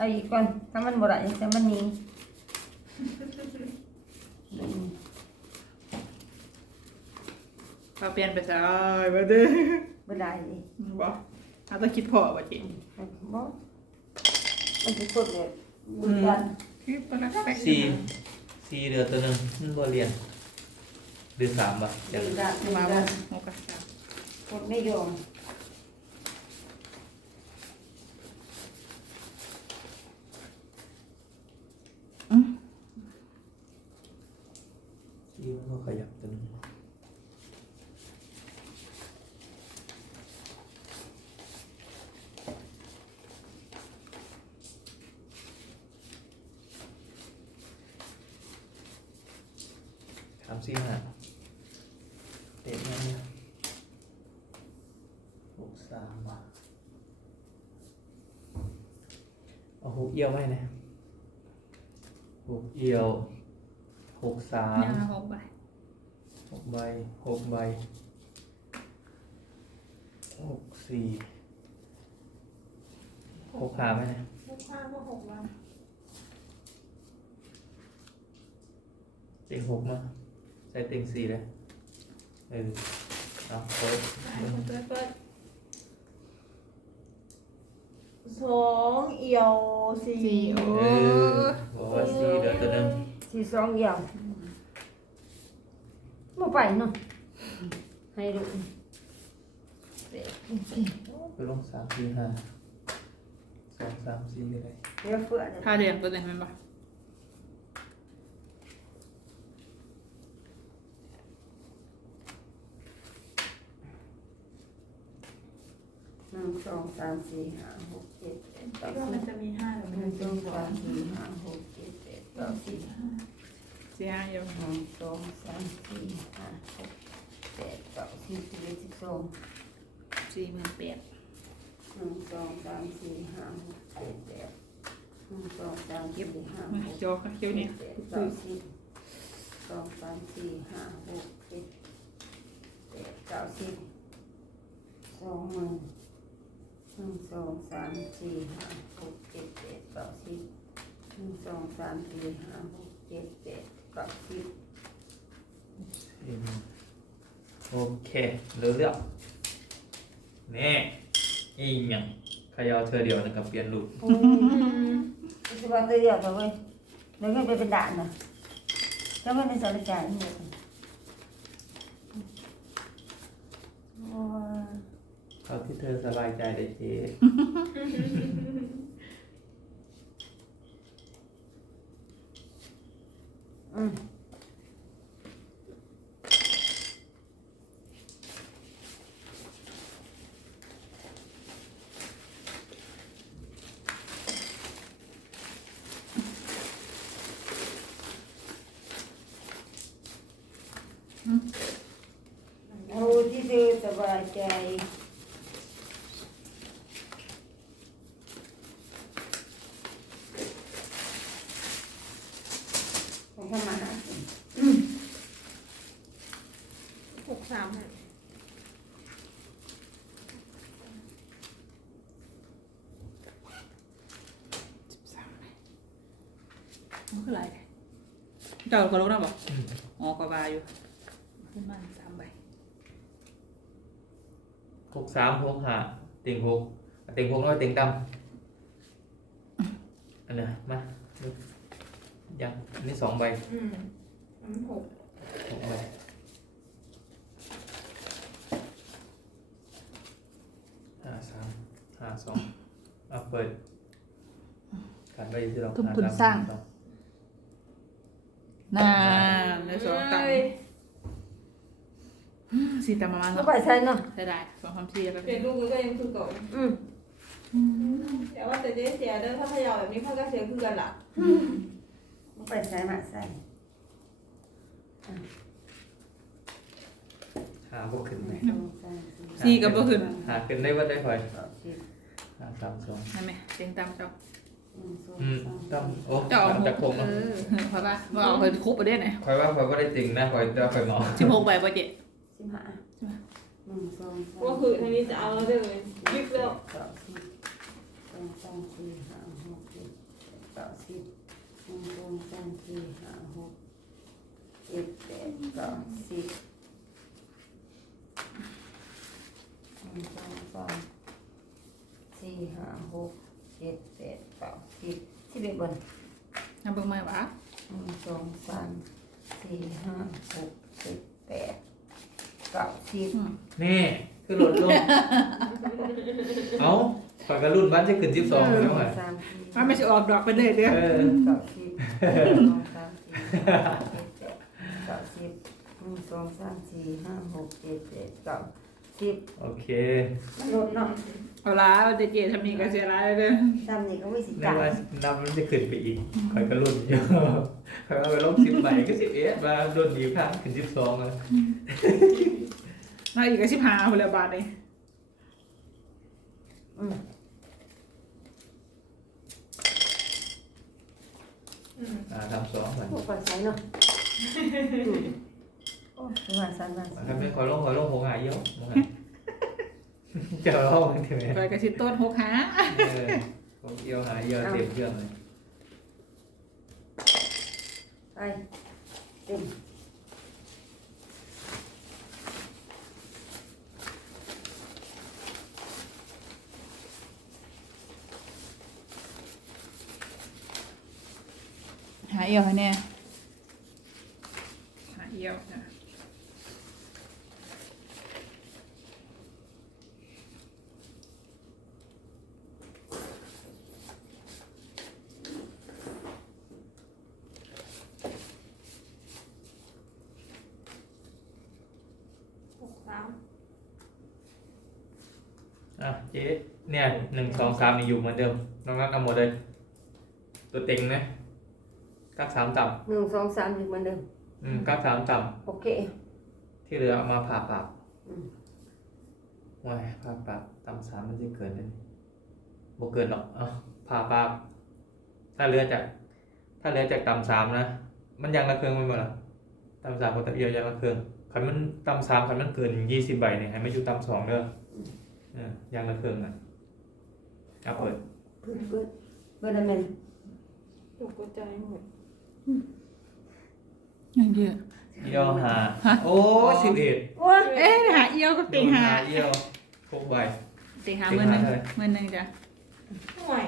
เอาอีกก่อนถ้ามันบ่ได้แต่มันหนี้เราเปลี่ยนไปซะบ่เด้อบ่ได้ดิบ่เอาต้องคิดพอบ่จิบ่มันสิสุดเลยบุญกันคือปนักแป๊กสี่ สี่เดือนตัวหนึ่งมันบ่เรียนเดือนสามป่ะบุญกันบุญมากับ่นหกกับสามกดไม่ยอม อืม สี่มัน ก็ขยับตัวนึงสามสี่ห้าเต็มแล้วเนี่ยหกสามว่ะเอาหกเอี่ยวไหมเนี่ยหกเอี่ยวหกสามเนี่ยหกใบ ใบหกใบหกสี่หกขาไหมเนี่ยหกห้าก็หกวันเต็งหกมาใส่เต็งสี่เลยเออเอาเปิดเปิดเปิดสองเอียวสี่สี่โอ้เออบอกว่าสี่เดือนตัวหนึงสี่สองเอี่ยวบ่ ไปเนาะให้ดูเด็กไปลงสามสี่ห้าสองสามสี่ก็ได้เดี๋ยวเฟื่อเนี่ยถ้าเรียงตัวไหนมันบ่หนึ่งสองสามสี่ห้าหกเจ็ดแปดเก้าสิมันจะมีห้าหรือมันนึ่งจะสองมีสอสามสี่ห้าหกเจ็ดแปดเก้าสิบ สี่ห้าอียวหนึ่งสองสามสี่ห้าหกเจ็ดแปดเก้าสิบสิบเอ็ดสิบสองสี่หมื่นแปดหนึ่งสองสามสี่ห้าหกเจ็ดแปดหนึ่งสองสามสี่ห้าหกโยกค่ะเกี่ยวเนี่ยจ็ดเก้าสิบสองสามสี่ห้าหกเจ็ดแปดเก้าสิบสองหมื่นหนึ่งสองสามสี่ห้าหกเจ็ดแปดเก้าสิบหนึ่งสองสามสี่ห้าหกเจ็ดแปด เก้าสิบสี่หมื่นโอเคเลือกๆนี่อีหยังเขยาวเธอเดียวนะครับเปลี่ยนรูปโอ้ยสบายตัวเดียวแต่เว้ยเดี๋ยวไม่ไปเป็นด่านนะจะไม่เป็นสารจ่ายเนี่ยโอ้ยเอาที่เธอสบายใจได้เจ๊อืมเอาที่เธอสบายใจผมทำมาหากิน หกสามห้า สิบสามใบ มันคืออะไรเจ้าก็รู้นะบ่อ๋อกว่าอยู่ประมาณสามใบหกสามหกห้าเต็งหกเต็งหกน้อยเต็งดำอันเนี้ยมายังอันนี้สองใบอืมอันนั้นหกสองใบห้าสามห้าสองเอาเปิดขาดใบที่เราทุบห้าทุนสามสร้างสอง น่าในสองตังเอ้ยสี่ตังประมาณก็เนาะไปใช่เนาะใช่ได้สองสามสี่แล้วเปลี่ยนลูกก็ยังคือเก่าอืมแต่ว่าแต่เจ๊เสียเด้อถ้าเขย่าแบบนี้พ่อก็เสียคือกันล่ะก็ไปใส่มาใส่หาพวกขึ้นไหมสองสามสี่สี่กับบ่ขึ้นหาขึ้นได้ว่าได้พลอยเก้าสิบห้าสามสองใช่ไหมเต็งตังเจ้าหนึ่งส องอืมสามต้องโอ้เจ้าเอาหจากกผมเออะอเพราะว่าว่าเอาไปครบประเด็นไหนคอยว่าคอยว่าได้จริงนะคอยจะคอยหมอสิบหกใบป่ะเจ๊สิบห้าหนึ่งสองสามก็คือทางนี้จะเอาแล้วเด้อยิบแล้ว เก้าสิบสองสามสี่ห้าหกเจ็ดแปดเก้าสิบหนึ่งสองสามสี่ห้าหกเจ็ดแปดเก้าสิบหนึ่งสองสามสี่ห้าหก เจ็ดแปดเก้าสิบสิบเอ็ดบนทำเบิ่งไหมวะหนึ่งสองสามสี่ห้าหกเจ็ดแปดเก้าสิบอืมนี่คือลดลง เอาปากกระรุ่นบ้านจะขึ้นสิบสองแล้วไงสามสี่มันไม่ใช่ออกดอกไปเลยเด้อเออเก้าสิบหนึ่งสองสามสี่ห้าหกเจ็ดแปดเก้าสิบหนึ่งสองสามสี่ห้าหกเจ็ดแปดเก้า สิบโอเคมันลดเนาะเอาละเอาเจเจทำนี่ก็เสียร้ายเลยเด้อตามนี้ก็ไม่สิในจ่ายว่านับมันจะขึ้นไปอีกคอยกระรุ่นเยอะคอยเอาไปลบสิบใบก็สิบเอ็ดมาโดนดีพันขึ้นสิบสองเลยน่าอีกก็สิบห้าพนละบาทนี่อืมอืมอ่าทำสองก่อนพวกคนใช้เนาะอืมโอ้ย ว่าสันว่าสันทำเป็นคอยลงคอยลงหกหายเยอะมองไงจะเล่ามันถึงไหมไปก็สิต้นหกหาเออผมเอียวหายเยอะเต็มเครื่องเลยไปเต็มหาเอี่ยวให้แน่หาเอี่ยวจ้ะ หกสาม อะเจ๊เนี่ยหนึ่งสองสามนี่อยู่เหมือนเดิมน้องนัดเอาหมดเลย ตัวเต็งนะกักสามต่หนึ่งสองสามอยู่เหมือนเดิมำอืมกักสามต่โอเคำที่เหลือเอามาผ่าปากอืม ว้ายผ่าปากต่ำสามมันจะเกินเลยบ่เกินหรอกเอาผ่าปากถ้าเหลือจาก ถ้าเหลือจากต่ำสามนะมันยังละเครื่องไม่หมดหรอต่ำสามกับต่ำเอียวยังละเครื่องคันมันต่ำสามคันมันเกินยี่สิบใบเนี่ยให้ไม่อยู่ต่ำสองเด้อ เออยังละเครื่องอะเอาเปิดเพื่อนเพื่อนเพื่อนอะไรตกใจหมดยังเยอะเอียวหา โอ้สิบเอ็ดโอ้ยเอ๊ะหาเอี่ยวก็ติงหาเอียวหกใบติงหาติ่งเมื่อหนึงหาเลยเมื่อหนึงจ้ะห่วย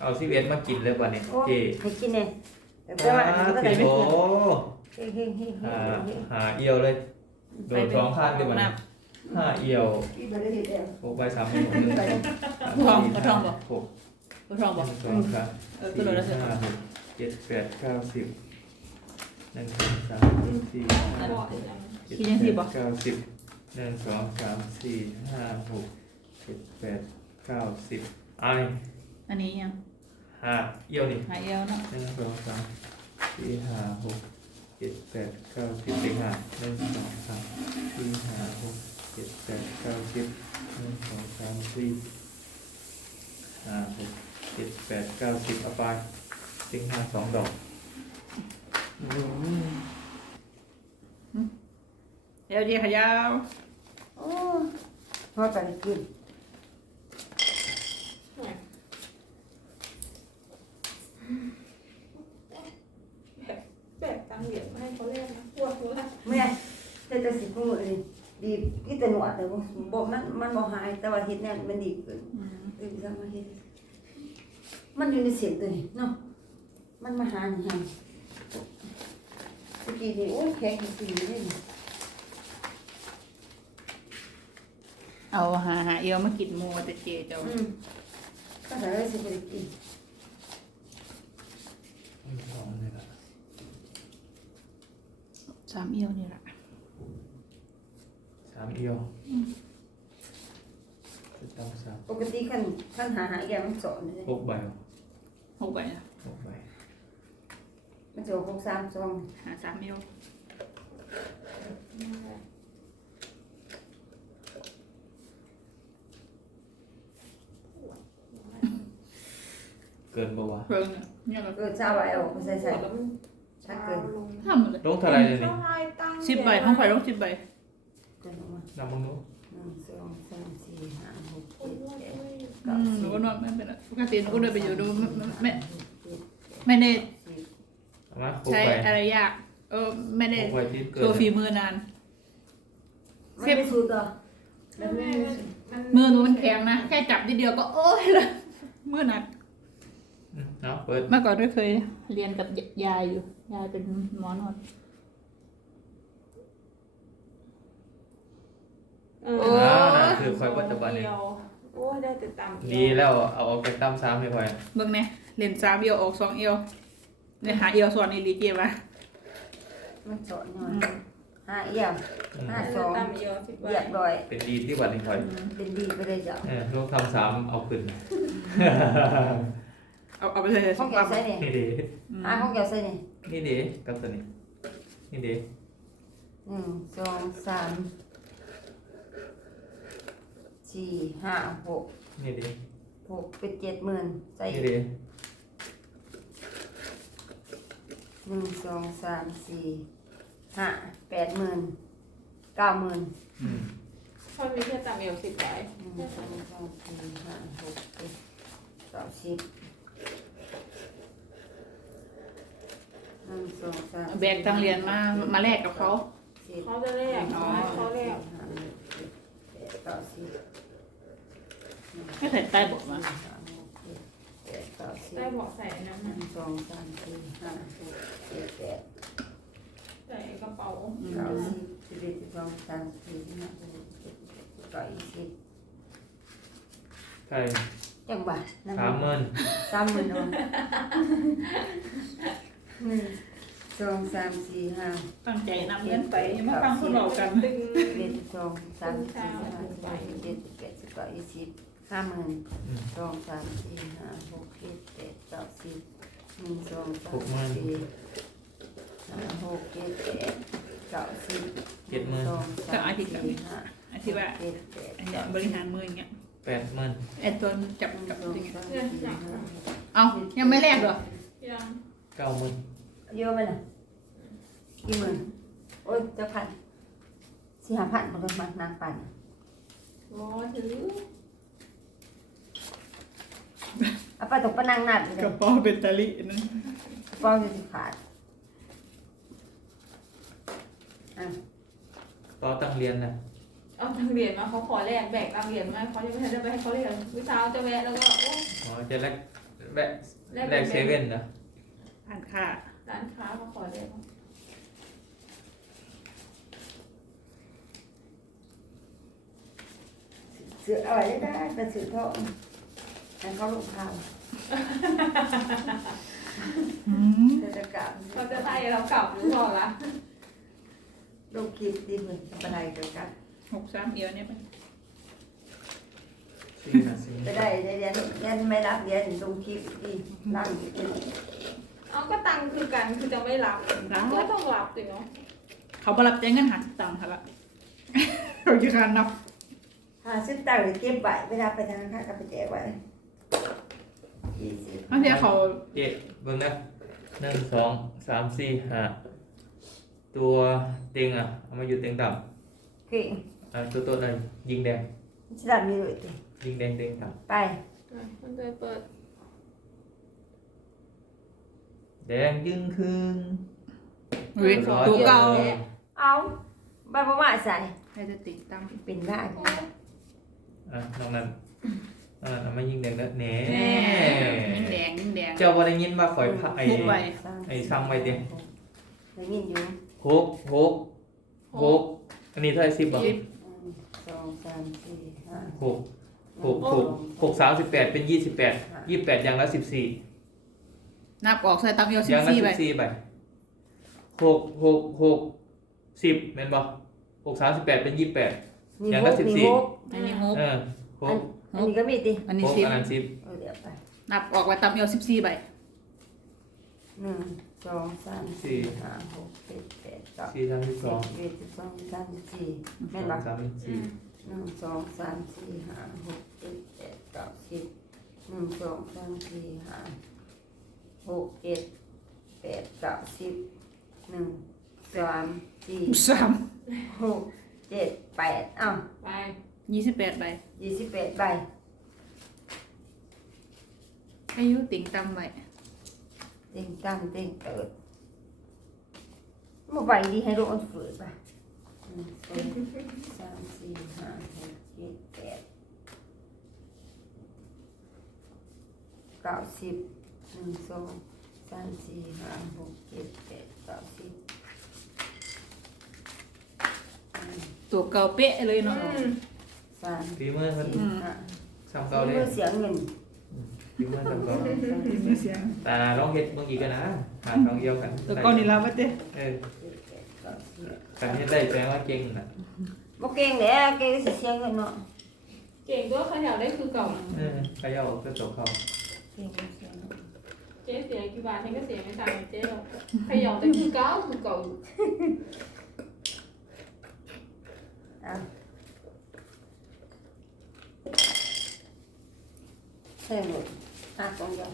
เอาสิบเอ็ดมากินเลยวันนี้โอ้เจให้กินเนี่ยแต่เพื่อนว่าอันนี้ก็ได้ติไม่โอเก่งเฮ้ยเฮ้ยเฮ้ยหาเฮ้ยหาเอียวเลยโดนสองข้างเลยวันนี้ ห้าเอียวอีกไม่ได้เดียวหกใบสามหนึ่งหนึ่งทองบ่ทองบ่หกบ่ทองหบ่นึ่งสองสามเออสี่ตัวโดนแล้วเสร็จ ห้าหกเจ็ดแปดเก้าสิบหนึ่งสองสามสี่ห้าบอกหอีกกแล้วเจ็ดแปดเก้าสิบหนึ่งสองสามสี่ห้าหกเจ็ดแปดเก้าสิบไออันนี้ยังห้าเอียวนี่ หาเอี่ยวเนาะหนึ่งสองสามสี่ห้าหกเจ็ดแปดเก้าสิบเลขห้าหนึ่งสองสามสี่ห้าหก เจ็ดแปดเก้าสิบหนึ่งสองสามสี่ห้าหกเจ็ดแปดเก้าสิบเอาไปเลขห้าสองดอกเดี๋ยวเจขยาวโอ้พอไปกินห่วยแบบแบบตังเหรียญมาให้เขาเล่นนะปวดหัวไม่ได้แต่แต่สิบมือเลย ดีที่แต่หนวดแต่บอกมันมันบอกหายแต่ว่าเห็ดเนี่ยมันดีขึ้นอืมเออจะมาเห็ดมันอยู่ในเสียงตัวนี้เนาะมันมาหาหยังเมื่อกี้นี่โอ้ยแข็งสีเลยนี่เอาหาหาเอี่ยวมากินหมูแต่เจเจ้าอืมก็แต่ว่าสิไปกินสองนี่ละสามเอี่ยวนี่ล่ะสามเอียวจะต้องสามปกติขั้นขั้นหาหาแกมันสอนเลยหกใบเหรอหกใบนะหกใบมันจะหกสามสองหาสามเอี่ยวเกินปะวะเพิ่งเนี่ยเนี่ยก็เออเจ้าอะไรเอาไปใส่ปใส่วดแล้วมันถ้าเกินลงทำหมดเลยลงเท่าไหรเลยนี่เท่าไรตังค์สิบใบท้องข่อยต้องสิบใบ เกินออกมานำมึงนู้บหนึ่งสองสามสี่ห้าหกโอ้เจ็ยดแปดอืเก้ามหสินูบก็นอนไม่เป็นไรปกติหนูก็เดินไปอยู่ดูไม่ไม่เจ็ดไม่ได้สิบเอามาคุกใช้ไปอะไรยากเออไม่ได้คุกไปที่เกิโชนว์ฝีมือนาน ไม่ได้สูตรเหรอแล้วแม่มันมันมือหนูมันแข็งนะแค่จับทีเดียวก็โอ้ยเลยมือหนักอืมเอาเปิดเมื่อก่อนก็เคยเรียนกับยายอยู่ ยายเป็นหมอนวด เออโอ้อ้าคือคอยปัจจุบันเดีนี่ยวโอ้ยได้แต่ต่ำดีแล้วเอาออกจากตั้มสามให้คอยเบิ่งเนี่ยเรียนสามเอียวออกสองเอียวเนี่ยหาเอียวส่วนอีหลีเกียมามันสอนหน่อยห้าเอี่ยมอืมห้าสองต่ำเดียวสิบใบเรียบร้อยเป็นดีที่บัดนี้คอยเป็นดีไปเลยจ้ะเออลูกทำสามเอาขึ้นเอาเอาไปเลยห้อองงแกลำใส่นี่นี่ดีอืมห้าห้องแกวใส่นี่นี่ดีกับตัวนี้นี่ดีหนึ่งสองสาม สี่ห้าหกนี่ดีหกเป็นเจ็ดหมื่นใส่นี่ดีหนึ่งสองสามสี่ห้าแปดหมื่นเก้าหมื่นอืมพอมีแค่ต่ำเดียวสิบใบหนึ่งสองสามสี่ห้าหกเจ็ดเก้าสิบหนึ่งสองสามแบกตังเรียนมามาแลกกับเขาสิบเขาจะแลกเขาให้เขาแลก ห้าหกเจ็ดแปดเก้าสิบ ไม่ใส่ใต้บอกมาสามหกเจ็ดแปดเก้าสิบได้บอกใส่อันนั้นหนะนึ่งสองสามสี่ห้าหกเจ็ดแปดใส่กระเป๋าเก้าสิบสิบเอ็ดสิบสองสิบสามสิบสี่สิบห้าสิบหกสิบเจ็ดสิบแปดสิบเก้ายี่สิบใช่จังหวะนั่งสามหมื่นสามหมื่นโอนหนึ่ง สองสามสี่ห้าตั้งใจนำเงินไปอย่ามาฟังพวกเรากันตึงสิบเอ็ดสิบสองสิบสามสิบสี่สิบห้าสิบหกสิบเจ็ดสิบแปดสิบเก้ายี่สิบห้าหมื่นอืมสองสามสี่ห้าหกเจ็ดแปดเก้าสิบหนึ่งสองสามสี่ห้าหกเจ็ดแปดเก้าสิบเจ็ดหมื่นสองสามสี่ห้าอธิบายเจ็ดแปดอันเนี้ยบริหารมืออย่างเงี้ยแปดหมื่นไอ้ตัวจับหนึ่งจับสองอย่างเงี้ยสามสี่ห้าเอายังไม่แลกเหรอยังเก้าหมื่น เยอะไหมล่ะกี่หมื่นโอ้ยจะพันสี่ห้าพันมันก็มานางปันรอถือเอาไปตกปะนังนัดเลยกระเป๋าเบตเตอรี่นั่นป้องจะสิขาดอะต่อตั้งเรียนนะเอาตังเหรียญมาเขาขอแลกแบกตังเหรียญมาเขาจะไม่ทันได้ไปให้เขาเรียนวิชาจะแวะแล้วก็โอ้ อ๋อจะแลกแลกแลกแลกเซเว่นนะผ่านค่า ร้านค้าเขาขอแลกเสือเอาไว้ได้ได้แต่เสือเขาแต่เขาลงข่าวอืมเทศกาลเขาจะให้เรากลับหรือเปล่าล่ะลงคลิปดีเหมือนกับอะไรเกี่ยวกับหกสามเอียวเนี่ยไปสี่นะสี่จะได้เรียนเรียนไม่รับเรียนลงคลิปดีนั่งอยู่ เป็นเอาก็ตังค์คือกันคือจะไม่รับ ก็ต้องรับสิเนาะเขาบรับแจ้งเงินหาสิบตังค์ค่ะละเขาจะการนับหาซื้อตังค์หรือเก็บไว้เวลาไปธนาคารก็ไปแจกไว้ยี่สิบบางทีเขาเจ็ดเบิ่งนะหนึ่งสองสามสี่ห้าตัวเต็งอะเอามาอยู่เต็งต่เก่งำอ่าตัวตัวนั้นยิงแดงสลับมีเลยดิยิงแดงเต็งต่ไปมันจะเปิดำ แดงยึงคืนเว้ยตัวเก่า เอาบ้าบ้าว่าใส่ใครจะติดตามเป็นบ้าอะนอกนั้นอ่าเอามายิงแดงแล้วแหน่แน่ยิ่งแดงยิ่งแดงเจ้าวันได้ยินว่าข่อยพะไอ้พูดไว้ไอ้ซ้ำไว้ดิ ได้ยินอยู่หกหกหกอันนี้เท่าไหร่สิบบ่หนึ่งสองสามสี่ห้าหกหกหกหกสามสิบแปดเป็นยี่สิบแปดยี่สิบแปดอย่างละสิบสี่ นับออกใส่ตามเอียวอสิบย่างละสี่สิไปบสี่ไปหกหกหกสิบแม่นบ่หกสามสิบแปดเป็นยี่สิบแปด มีอย่างหละกสิบมีสี่หกอันนี้หกเออหกอันนี้ก็มีดิอันนี้หกสิบอันนั้นสิบเอาเดี๋ยวไปนับออกไว้ตามเอียวสิบสี่ใบหนึ่งสองสามสี่ห้าหกเจ็ดแปดเก้าสี่สามสิบสองสิบเอ็ดสิบสองสิบสามสิบสี่สแม่อนงปะสามสิบสี่หนึ่งสองสามสี่ห้าหกเจ็ดแปดเก้าสิบหนึ่งสองสามสี่ห้าห กเจ็ดแปดเก้าสิบหนึ่งสามสี่สามหกเจ็ดแปดเอ้าไปยี่สิบแปดใบยี่สิบแปดใบอายุติ่งตำใบเต็งตั้งเต็งเติดมาใบดีให้ลูกมันฝืดป่ะหนึ่งสองสามสี่ห้าหกเจ็ดแปดเก้าสิบ หนึ่งสองสามสี่ห้าหกเจ็ดแปดเก้าสิบหนึ่งตัวเก่าเป๊ะเลยเนาะอืมสามฝีมือมันสี่ห้าซ้ำเก่าเลยเมื่อเสียเงินฝีมือซ้ำเก่ามีเสียงแต่ลองเฮ็ดเมื่อกี้กันนะหาสองเอียวกันตัวก้อนนี่เราไม่ได้เออเจ็ดแปดเก้าสิบกันเฮ็ดได้แปลว่าเก่งน่ะบ่เก่งแหละเก่งสิเสียเงินเนาะเก่งด้วยเขาอยากได้คือเก่าเออเขย่าก็ตกเข้าเก่งบ่ เสียเงินเจ๊เสียกี่บาทฉันก็เสียไม่ต่างกับเจ๊หรอกขยับแต่คือเก่าคือเก่าอยู่อะใช่หมดห้าสองเดียว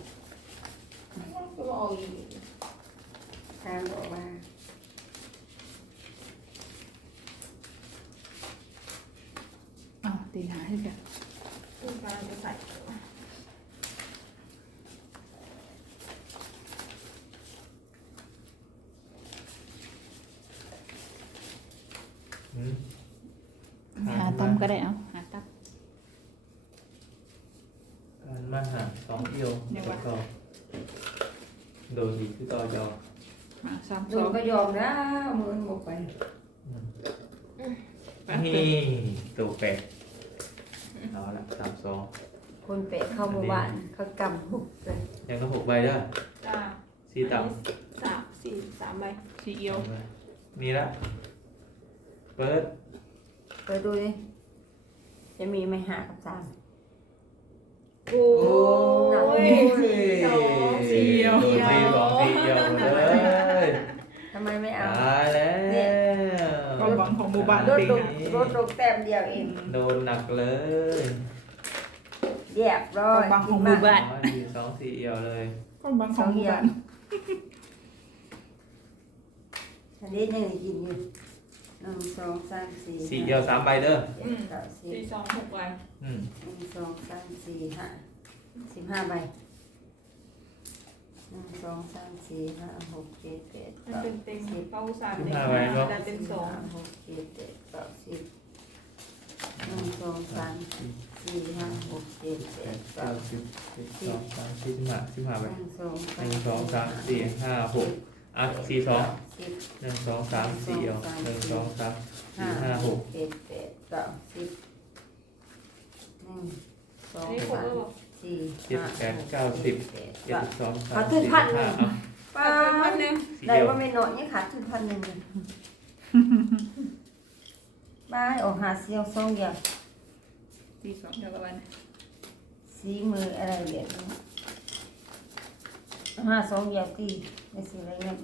ก็มาเอาอีกทางออกมาอ้าวติ่งหาให้กันคือการจะใส่ อืม หาตำก็ได้เอาหาต การมาหาสองเอียวตกเข้า โดนดีคือต่อจอำมาสามโดสอนงก็ยอมนะมือบ่ไปนี่ ตัวแปดเอาละสามสองคนเปะเข้าหมู่บ้านเขากำหุบเลยยังต้องหกใบเด้อจ้าสี่ต่สามสี่สามใบสีเอียวำมีละ เปิดเปิดดูดิจะมีไหมหากับสาม โอ้โอ้ยยสองสี่โดนสี่สองสี่เอียวเลยทำไมไม่เอาตายแล้วความหวังของหมู่บ้านรถติ่งลงหารถลงแต้มเดียวเองโดนหนักเลยเรียบร้อยความหวังของหมู่บ้านสองสี่เอียวเลยความหวังของหมู่บ้านอันนี้ยังกินอยู่ หนึ่งสองสามสี่สี่เอียวสามใบเด้อเจ็ดเก้าสิบสี่สองหกใบอืมหนึ่งสองสามสี่ห้าสิบห้าใบหนึ่งสองสามสี่ห้าหกเจ็ดแปดมันเก้าเป็นเต็มสิบเป้าสามเต็มแต่เป็นสองห้าหกเจ็ดแปดเก้าสิบหนึ่งสองสามสี่ห้าหกเจ็ดแปแปดดเก้าเก้าสิบสิบสองสามสี่สิบห้าสิบห้าหใบนึ่งสองหนึ่งสองสามสี่ห้าหก อะสี่สองสิบหนึ่งสองสามสี่เอียวหนึ่งสองสามสี่ห้าหกเจ็ดแปดเก้าสิบหนึ่งสองสามสี่เจ็ดห้าแปดเก้าสิบเจ็ดเก้าสิบสองสาขอมขึ้นสี่พันหห้านึ่งอะป้าพันหนึ่งสี่ได้เอียวว่าไม่น้อยนี่ขาดขึ้นพันหนึ่งเลยบายออกหาเซียวซองเดียวตีสองเดียวกับวัน สีมืออะไรเหรียญนี้ ห้าสองเดียวตีในสีอะไรเงี้ย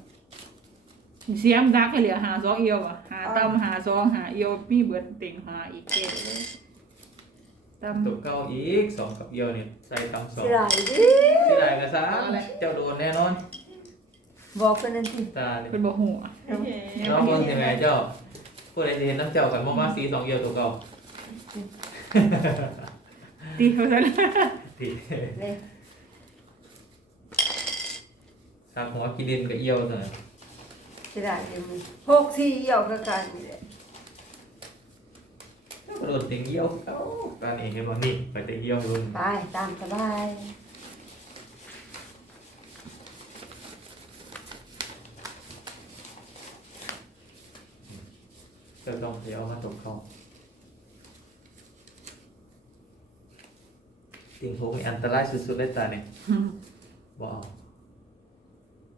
เสียมดักให้เหลือหาสองเอียวอะหาตำหาสองหาเอียวมีเบิดติ่งหาอีกเกตเลยตำตัวเก้าอีกสองกับเอียวเนี่ยใส่ตำสองสีไรดิที่ไหนกันซะเจ้าโดนแน่นอนบอกกันนั่นสิตาเลยเป็นบ่หัวโอเคน้องเบิ่งใช่ไหมเจ้าผู้ใดสิเห็นน้ำเจ้ากันบ่มาสีสองเอียวตัวเก่าตีเขาซะที่เลย สามหัวกินดินกับเอียวเท่านั้นสีไรเดี๋ยวมึงหกสี่เหี่ยวกับกันนี่แหละกระโดดติงเอียวเอ้าการเองเห็นบ่นี่ไปแต่เอียวรุ่นไปตามสบายเจ้าต้องเดี๋ยวเอามาตกเข้าติงหกนี่อันตรายสุดๆเลยตาเนี่ยบ่เอา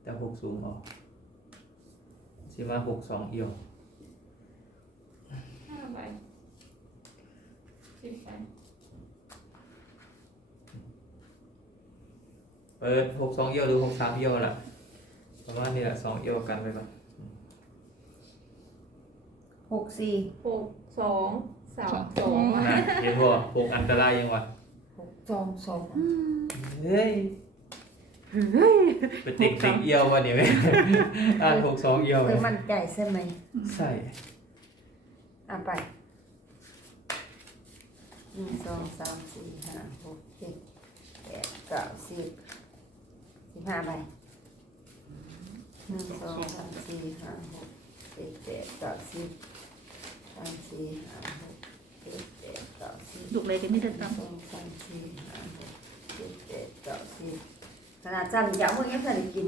แต่หกสูงเออกสิมาหกสองเอียวห้าใบสิบใบเปิดหกสองเอียวหรือหกสามเอียวล่ะประมาณนี้แหละสองเอียวกันไปก่อนหกสี่หกสองสามสองนะเห็นบ่หกอันตรายยังวะหกสองสองเฮ้ย ไปติดติงเอียววะเนี่ยไหมอ่านหกสองเอียวเธไหมอมั่นใจใช่ไหมใส่อะไปหนึ่งสองสามสี่ห้าหกเจ็ดแปดเก้าสิบสิบห้าใบหนึ่งสองสามสี่ห้าหกเจ็ดแปดเก้าสิบสามสี่ห้าหกเจ็ดแปดเก้าสิบลูกเลยก็มีแต่หนึ่งตำสองสามสี่ห้าหกเจ็ดแปดเก้าสิบ ขนาดจันอยาเมื่อกี้เคยได้กิน